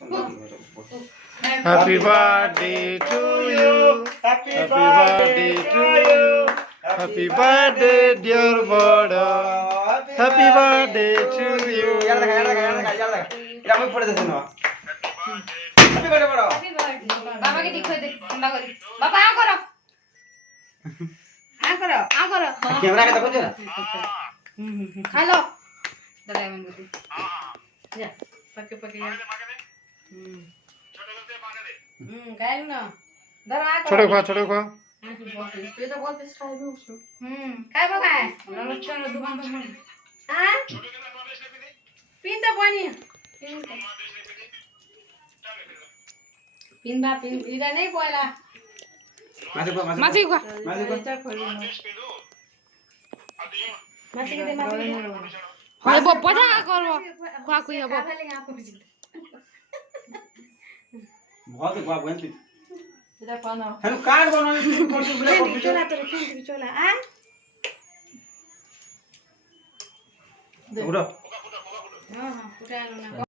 Happy birthday to you. Happy birthday to you. Happy birthday, dear Bodo. Happy birthday to you. बाबा के देखो देख ठंडा करी बाबा आ करो कैमरा के देखो जरा खा लो दले में बुद्धि जा पके पके जा खाए ना दर आ छोड़ो खा ये तो बहुत पीस खाए भी उसको काय बघा लक्षण दुकान पर हां पिन तो पानी पिन इरा नहीं बोला मासी खा मासी के दे मासी हाय बो पजा करबो खा कोई हबो बहुत से बाप बहन इरा पाना हेलो कार्ड बनाने चला तो चला आ उठो हां उठा लो ना